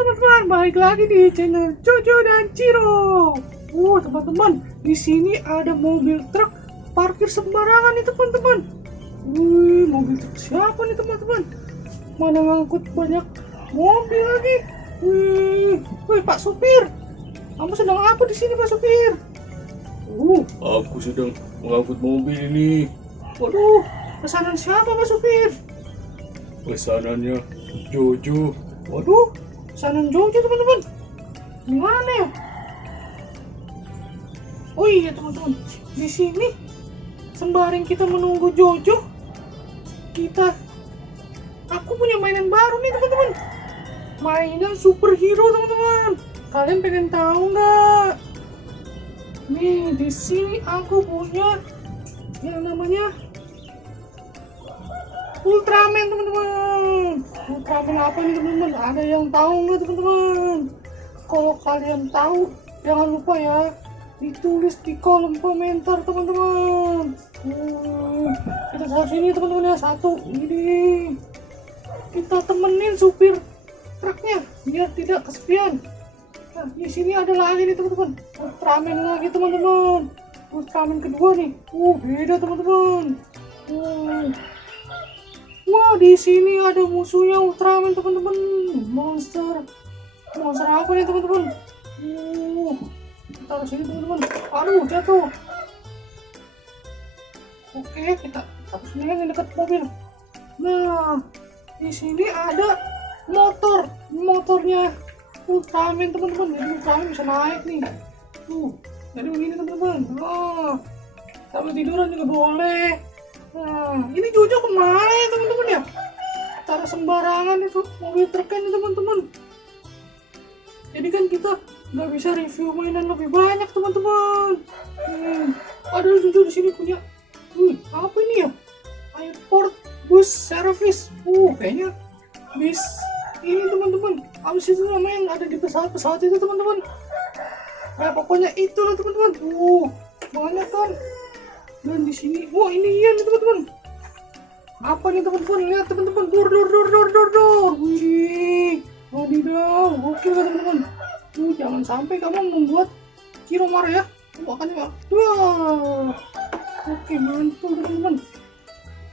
teman-teman, balik lagi di channel Jojo dan Ciro. Teman-teman, di sini ada mobil truk parkir sembarangan nih teman-teman. Mobil truk siapa nih teman-teman? Mana ngangkut banyak mobil lagi. Pak supir, kamu sedang apa di sini Pak supir? Aku sedang mengangkut mobil ini. Waduh, pesanan siapa Pak supir? Pesanannya Jojo. Waduh, pesanan Jojo teman-teman. Gimana ya? Oh iya teman-teman, di sini sembari kita menunggu Jojo, aku punya mainan baru nih teman-teman. Mainan superhero teman-teman. Kalian pengen tahu nggak? Nih di sini aku punya yang namanya Ultraman teman-teman. Ultraman apa nih teman-teman? Ada yang tahu nggak teman-teman? Kalau kalian tahu, jangan lupa ya ditulis di kolom komentar teman-teman. Kita taruh sini teman-teman ya, satu. Ini kita temenin supir truknya biar tidak kesepian. Nah di sini ada lagi nih teman-teman, Ultraman lagi teman-teman. Ultraman kedua nih. Beda teman-teman. Wah, di sini ada musuhnya Ultraman teman-teman. Monster apa nih teman-teman? Kita taruh sini teman-teman. Aduh, jatuh. Oke, kita taruh sini yang dekat mobil. Nah, di sini ada motornya Ultraman teman-teman. Jadi Ultraman bisa naik nih. Jadi begini teman-teman. Sambil tiduran juga boleh. Nah, ini Jojo kemana ya teman-teman ya? Taruh sembarangan itu mobil truknya nih teman-teman. Jadi kan kita nggak bisa review mainan lebih banyak teman-teman. Ada Jojo di sini punya. Apa ini ya? Airport bus service. Kayaknya bis ini teman-teman. Habis itu namanya yang ada di pesawat-pesawat itu teman-teman. Pokoknya itu lah teman-teman. Banyak kan. Dan di sini, ini iya nih teman-teman. Apa nih teman-teman? Lihat teman-teman, dor. Wih, wadidaw, gokil kan teman-teman. Jangan sampai kamu membuat Ciro marah ya. Akan ya. Oke, mantul teman-teman.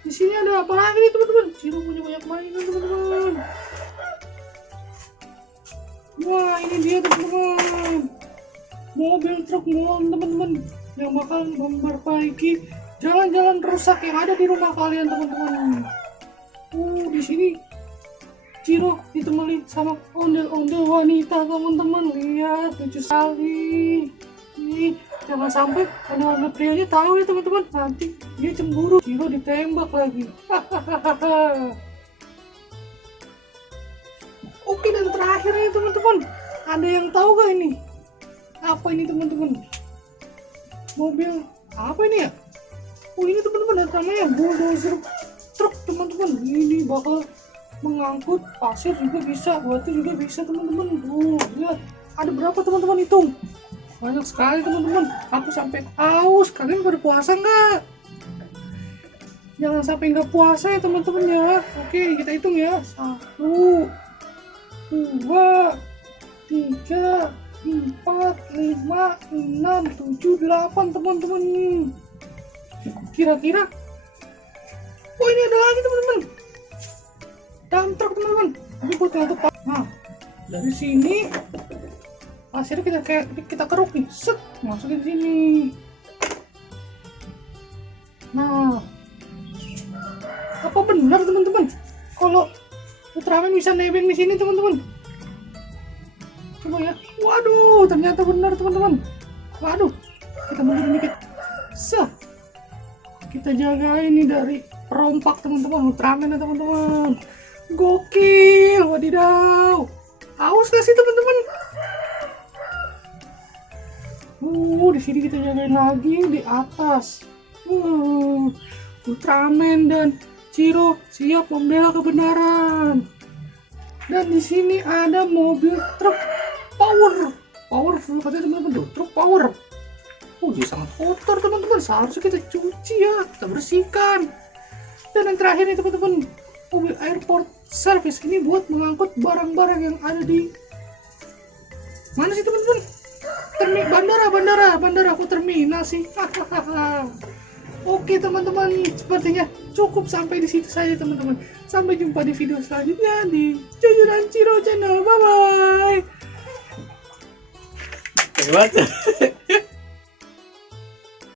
Di sini ada apa lagi nih teman-teman? Ciro punya banyak mainan teman-teman. Wah, ini dia teman-teman. Mobil truk teman-teman yang bakal memperbaiki jalan-jalan rusak yang ada di rumah kalian teman-teman. Di sini Ciro ditemani sama ondel-ondel wanita teman-teman. Lihat, lucu sekali. Jangan sampai ondel-ondel prianya tahu ya teman-teman. Nanti dia cemburu, Ciro ditembak lagi. Oke, dan terakhir nih teman-teman, ada yang tahu gak ini? Apa ini teman-teman? Mobil apa ini ya? Ini teman-teman namanya bulldozer truk teman-teman. Ini bakal mengangkut pasir juga bisa, batu juga bisa teman-teman. Lihat, ada berapa teman-teman, hitung. Banyak sekali teman-teman. Aku sampai haus. Kalian pada puasa nggak? Jangan sampai nggak puasa ya teman-teman ya. Oke, kita hitung ya. 1, 2, 3, 4, 5, 6, 7, 8 teman-teman. Kira-kira ini ada lagi teman-teman, dump truck teman-teman. Ini buat ngangkut. Nah, dari sini pasirnya kita keruk nih, masukin sini. Nah, apa benar teman-teman kalau Ultraman bisa nebeng di sini teman-teman? Coba ya. Waduh, ternyata benar teman-teman. Waduh, kita mundur dikit. Kita jaga ini dari perompak teman-teman. Ultraman ya teman-teman. Gokil, wadidaw. Awas gak sih teman-teman? Di sini kita jagain lagi di atas. Ultraman dan Ciro siap membela kebenaran. Dan di sini ada mobil truk powerful katanya teman-teman tuh, truk power. Dia sangat kotor teman-teman, seharusnya kita cuci ya, kita bersihkan. Dan yang terakhir nih teman-teman, mobil airport service ini buat mengangkut barang-barang yang ada di Mana sih teman-teman? Bandara aku terminal sih. Oke teman-teman, sepertinya cukup sampai di situ saja teman-teman. Sampai jumpa di video selanjutnya di Jojo dan Ciro Channel. Bye bye. Hebat.